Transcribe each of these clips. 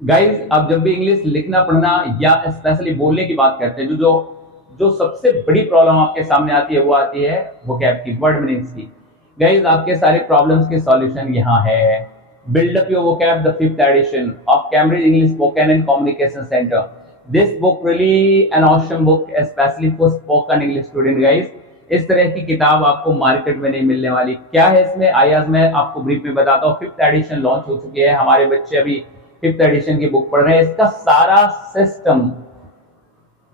Guys, आप जब भी इंग्लिश लिखना पढ़ना या स्पेशली बोलने की बात करते हैं, जो जो जो सबसे बड़ी प्रॉब्लम आपके सामने आती है वो आती है वोकैब की, वर्ड मीनिंग्स की। गाइस, आपके सारे प्रॉब्लम्स के सॉल्यूशन यहाँ है। Build up your vocab, the fifth edition of Cambridge English spoken and communication centre. This book really an awesome book, specially for spoken English student. Guys, इस तरह की किताब आपको मार्केट में नहीं मिलने वाली। क्या है इसमें, आइए आज मैं आपको ब्रीफ में बताता हूँ। फिफ्थ एडिशन लॉन्च हो चुकी है, हमारे बच्चे अभी फिफ्थ एडिशन की बुक पढ़ रहे हैं। इसका सारा सिस्टम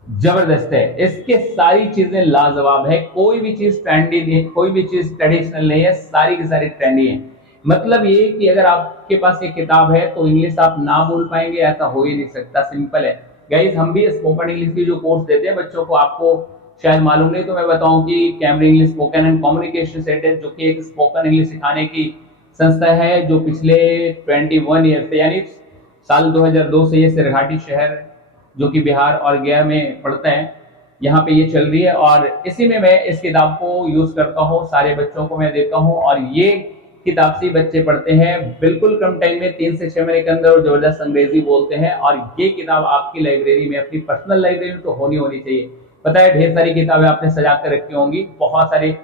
जबरदस्त है, इसके सारी चीजें लाजवाब है। कोई भी चीज ट्रेंडी नहीं, कोई भी चीज ट्रेडिशनल नहीं है, सारी की सारी ट्रेंडी है। मतलब ये कि अगर आपके पास ये किताब है तो इंग्लिश आप ना बोल पाएंगे, ऐसा हो ही नहीं सकता। सिंपल है। गाइस, हम भी स्पोकन इंग्लिश की जो कोर्स देते हैं बच्चों को, आपको शायद मालूम नहीं तो मैं बताऊं कि Cambridge English spoken and communication centre, जो कि एक स्पोकन इंग्लिश सिखाने की संस्था है, जो पिछले 21 ईयर से, यानी साल 2002 से ये सिरघाटी शहर, जो कि बिहार और गया में पड़ता है, यहाँ पे ये चल रही है। और इसी में मैं इस किताब को यूज करता हूँ, सारे बच्चों को मैं देता हूँ, और ये किताब से बच्चे पढ़ते हैं बिल्कुल कम टाइम में, 3 से 6 महीने के अंदर, और जबरदस्त अंग्रेजी बोलते हैं। और ये किताब आपकी लाइब्रेरी में, अपनी पर्सनल लाइब्रेरी में तो होनी होनी चाहिए। पता है, ढेर सारी किताबें आपने सजा कर रखी होंगी, बहुत सारी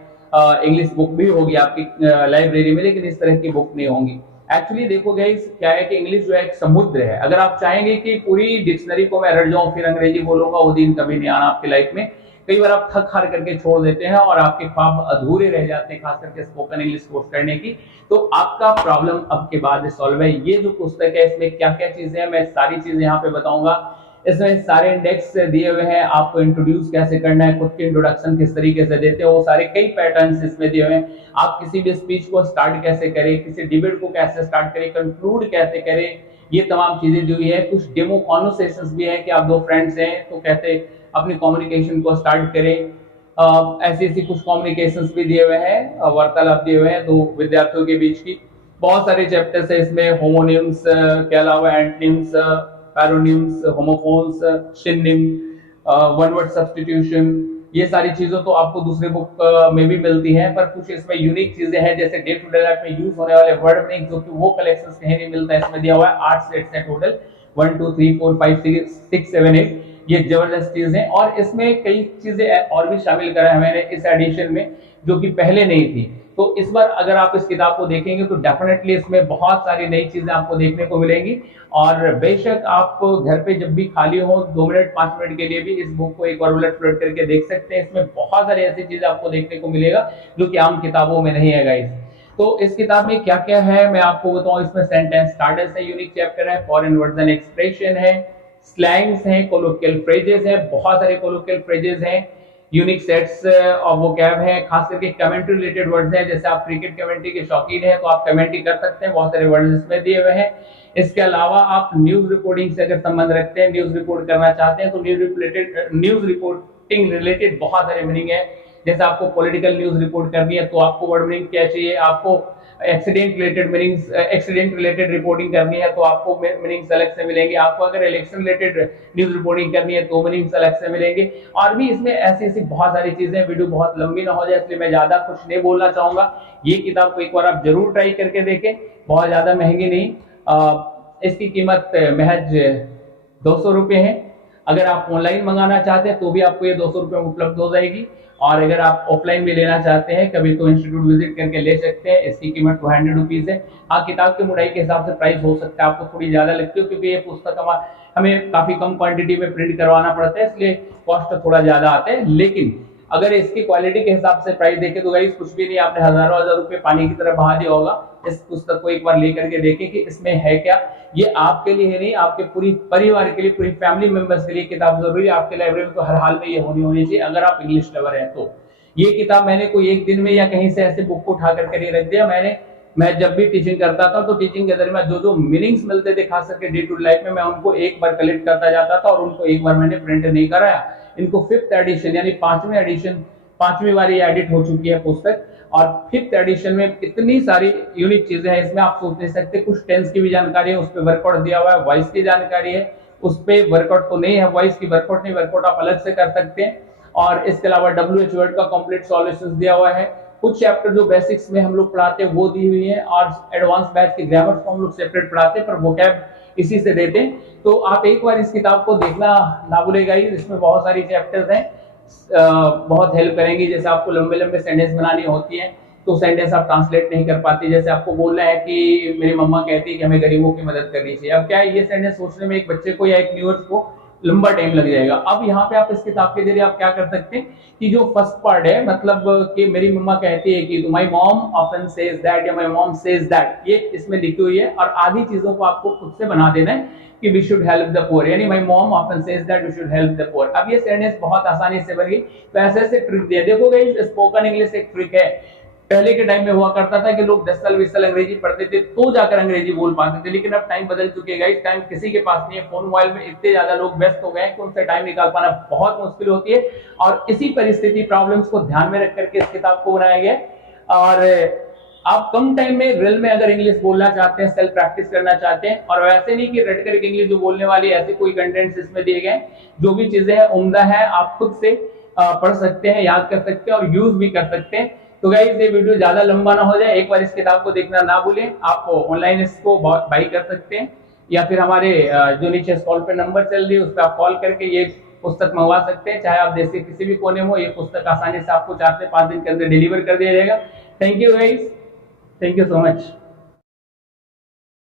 इंग्लिश बुक भी होगी आपकी लाइब्रेरी में, लेकिन इस तरह की बुक नहीं होंगी। एक्चुअली देखो गाइस, क्या है कि इंग्लिश जो है एक समुद्र है। अगर आप चाहेंगे कि पूरी डिक्शनरी को मैं रट जाऊं फिर अंग्रेजी बोलूंगा, वो दिन कभी नहीं आना आपकी लाइफ में। कई बार आप थक हार करके छोड़ देते हैं और आपके ख्वाब अधूरे रह जाते हैं, खास करके स्पोकन इंग्लिश कोर्स करने की। तो आपका प्रॉब्लम अब के बाद सॉल्व है। ये जो पुस्तक है, इसमें क्या क्या चीजें हैं, मैं सारी चीजें यहाँ पे बताऊंगा। इसमें सारे इंडेक्स दिए हुए हैं, आपको इंट्रोड्यूस कैसे करना है, खुद की इंट्रोडक्शन किस तरीके से देते हैं, वो सारे कई पैटर्न्स इसमें दिए हुए हैं। आप किसी भी स्पीच को स्टार्ट कैसे करें, किसी डिबेट को कैसे स्टार्ट करें, कंक्लूड कैसे करें, ये तमाम चीजें दी हुई है। कुछ डेमो कॉन्वर्सेशंस भी है कि आप दो फ्रेंड्स हैं तो कैसे अपनी कम्युनिकेशन को स्टार्ट करें। ऐसी ऐसी कुछ कम्युनिकेशंस भी दिए हुए हैं, वार्तालाप दिए हुए हैं दो विद्यार्थियों के बीच की। बहुत सारे चैप्टर्स है इसमें, होमोनिम्स के अलावा antonyms, paronyms, homophones, synonym, one word substitution, ये सारी चीजों तो आपको दूसरे बुक में भी मिलती हैं, पर कुछ इसमें यूनिक चीजें हैं, जैसे डे टू डे लाइफ में यूज होने वाले वर्ड मीनिंग, जो कि वो कलेक्शंस कहीं नहीं मिलता है। इसमें दिया हुआ है 8 सेट्स हैं टोटल, 1 2 3 4 5 6 7 8। ये जबरदस्त चीज है, और इसमें कई चीजें और भी शामिल करा है मैंने इस एडिशन में, जो कि पहले नहीं थी। तो इस बार अगर आप इस किताब को देखेंगे तो डेफिनेटली इसमें बहुत सारी नई चीजें आपको देखने को मिलेंगी। और बेशक आप घर पे जब भी खाली हो 2 मिनट 5 मिनट के लिए भी इस बुक को एक बार उलट पुलट करके देख सकते हैं। इसमें बहुत सारी ऐसी चीजें आपको देखने को मिलेगा जो कि आम किताबों में नहीं है गाइस। तो इस किताब में क्या क्या है मैं आपको बताऊं। इसमें सेंटेंस स्टार्टर्स है, यूनिक चैप्टर है, फॉरेन वर्ड्स एंड एक्सप्रेशन है, स्लैंग्स हैं, कोलोकियल फ्रेजेस हैं, बहुत सारे कोलोकियल फ्रेजेस हैं, यूनिक सेट्स ऑफ वोकैब है, खास करके कमेंट्री रिलेटेड वर्ड्स हैं। जैसे आप क्रिकेट कमेंट्री के शौकीन हैं तो आप कमेंट्री कर सकते हैं, बहुत सारे वर्ड्स इसमें दिए हुए हैं। इसके अलावा आप न्यूज रिपोर्टिंग से अगर संबंध रखते हैं, न्यूज रिपोर्ट करना चाहते हैं, तो न्यूज रिपोर्टिंग रिलेटेड बहुत सारे मीनिंग है। जैसे आपको पॉलिटिकल न्यूज रिपोर्ट करनी है तो आपको वर्ड मीनिंग क्या चाहिए, आपको एक्सीडेंट रिलेटेड रिपोर्टिंग करनी है तो आपको मीनिंग्स अलग से मिलेंगे, आपको अगर इलेक्शन रिलेटेड न्यूज रिपोर्टिंग करनी है तो मीनिंग्स अलग से मिलेंगे। और भी इसमें ऐसी ऐसी बहुत सारी चीजें, वीडियो बहुत लंबी ना हो जाए इसलिए मैं ज्यादा कुछ नहीं बोलना चाहूंगा। ये किताब को एक बार आप जरूर ट्राई करके देखें, बहुत ज्यादा महंगी नहीं। इसकी कीमत महज 200 रुपये है। अगर आप ऑनलाइन मंगाना चाहते हैं तो भी आपको ये 200 रुपये में उपलब्ध हो जाएगी, और अगर आप ऑफलाइन भी लेना चाहते हैं कभी तो इंस्टीट्यूट विजिट करके ले सकते हैं। इसकी कीमत 200 रुपीज है। हाँ, किताब की मुड़ाई के हिसाब से प्राइस हो सकता है आपको थोड़ी ज्यादा लगती है, क्योंकि ये पुस्तक हमें काफी कम क्वांटिटी में प्रिंट करवाना पड़ता है, इसलिए कॉस्ट थोड़ा ज्यादा आता है। लेकिन अगर इसकी क्वालिटी के हिसाब से प्राइस देखें तो गाइस कुछ भी नहीं, आपने हजारों हजार रुपए पानी की तरह बहा दिया होगा। इस पुस्तक को एक बार लेकर के देखें कि इसमें है क्या। ये आपके लिए नहीं, आपके पूरी परिवार के लिए, पूरी फैमिली मेंबर्स के लिए किताब जरूरी है। आपके लाइब्रेरी में तो हर हाल में ये होनी चाहिए अगर आप इंग्लिश लवर हैं तो। ये किताब मैंने कोई एक दिन में या कहीं से ऐसे बुक को उठा करके नहीं रख दिया। मैं जब भी टीचिंग करता था तो टीचिंग के दरमियान जो जो मीनिंग्स मिलते थे, खास करके डे टू लाइफ में, मैं उनको एक बार कलेक्ट करता जाता था और उनको एक बार मैंने प्रिंट नहीं कराया। इनको फिफ्थ एडिशन यानी पांचवी बार ये एडिट हो चुकी है पुस्तक, और फिफ्थ एडिशन में इतनी सारी यूनिक चीजें हैं इसमें, आप सोच नहीं सकते। कुछ टेंस की भी जानकारी है, उस पर वर्कआउट दिया हुआ है, वॉइस की जानकारी है, उस पर वर्कआउट तो नहीं है, वॉइस की वर्कआउट नहीं, वर्कआउट आप अलग से कर सकते हैं। और इसके अलावा WH वर्ड का कंप्लीट सॉल्यूशंस दिया हुआ है। कुछ चैप्टर जो बेसिक्स में हम लोग पढ़ाते हैं वो दी हुई है, और एडवांस बैच के ग्रामर को हम लोग सेपरेट पढ़ाते हैं, पर वोकैब इसी से देते हैं। तो आप एक बार इस किताब को देखना ना भूलेगा। इसमें बहुत सारी चैप्टर्स हैं, बहुत हेल्प करेंगी। जैसे आपको लंबे लंबे सेंटेंस बनानी होती है तो सेंटेंस आप ट्रांसलेट नहीं कर पाते, जैसे आपको बोलना है कि मेरी मम्मा कहती है कि हमें गरीबों की मदद करनी चाहिए। अब क्या है, ये सेंटेंस सोचने में एक बच्चे को या एक न्यूअर्स को लंबा टाइम लग जाएगा। अब यहाँ पे आप इस किताब के जरिए आप क्या कर सकते हैं कि जो फर्स्ट पार्ट है, मतलब कि मेरी मम्मा कहती है कि my mom often says that या माय मॉम सेज दैट, ये इसमें लिखी हुई है। और आधी चीजों को आपको खुद से बना देना है कि we should help the poor, यानी my mom often says that we should help the poor. अब ये सेंटेंस बहुत आसानी से बन गई। तो ऐसे ऐसे ट्रिक दिया। देखो गाइस, स्पोकन इंग्लिश एक ट्रिक है। पहले के टाइम में हुआ करता था कि लोग 10 साल 20 साल अंग्रेजी पढ़ते थे तो जाकर अंग्रेजी बोल पाते थे, लेकिन अब टाइम बदल चुके हैं। इस टाइम किसी के पास नहीं है। फोन मोबाइल में इतने ज्यादा लोग व्यस्त हो गए हैं कि उनसे टाइम निकाल पाना बहुत मुश्किल होती है। और इसी परिस्थिति प्रॉब्लम्स को ध्यान में रख करके इस किताब को बनाया गया। और आप कम टाइम में रियल में अगर इंग्लिश बोलना चाहते हैं, सेल्फ प्रैक्टिस करना चाहते हैं, और वैसे नहीं कि रट करके इंग्लिश जो बोलने वाली ऐसे कोई कंटेंट्स इसमें दिए गए, जो भी चीजें हैं उम्दा है, आप खुद से पढ़ सकते हैं, याद कर सकते हैं और यूज भी कर सकते हैं। तो गाइस, ये वीडियो ज्यादा लंबा ना हो जाए, एक बार इस किताब को देखना ना भूलें। आप ऑनलाइन इसको बाई कर सकते हैं या फिर हमारे जो नीचे स्क्रॉल पे नंबर चल रही है उस पर आप कॉल करके ये पुस्तक मंगवा सकते हैं। चाहे आप देश के किसी भी कोने में हो, ये पुस्तक आसानी से आपको 4 से 5 दिन के अंदर डिलीवर कर दिया जाएगा। Thank you guys, thank you so much.